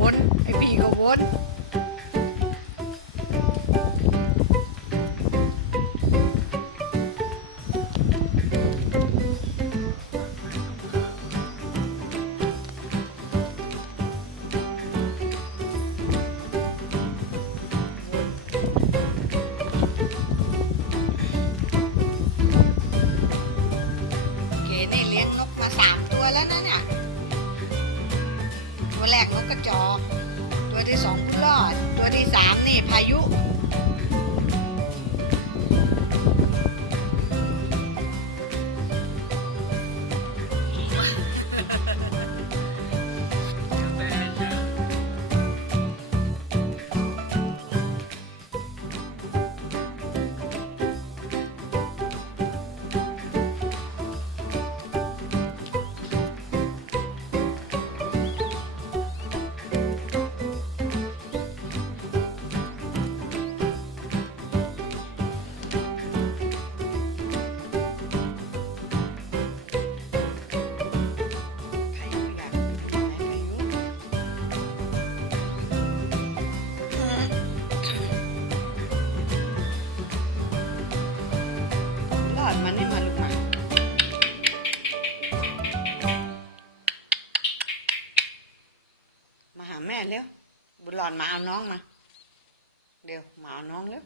วนไอ้พี่ก็วนนี่เลี้ยงนกมา3 ตัวแล้วนะเนี่ยตัวแรกนกกระจอกตัวที่2บุญรอดตัวที่3นี่พายุมันนี่มาลูกมาหาแม่เร็วบุญหลอนมาเอาน้องมาเดี๋ยวมาเอาน้องเร็ว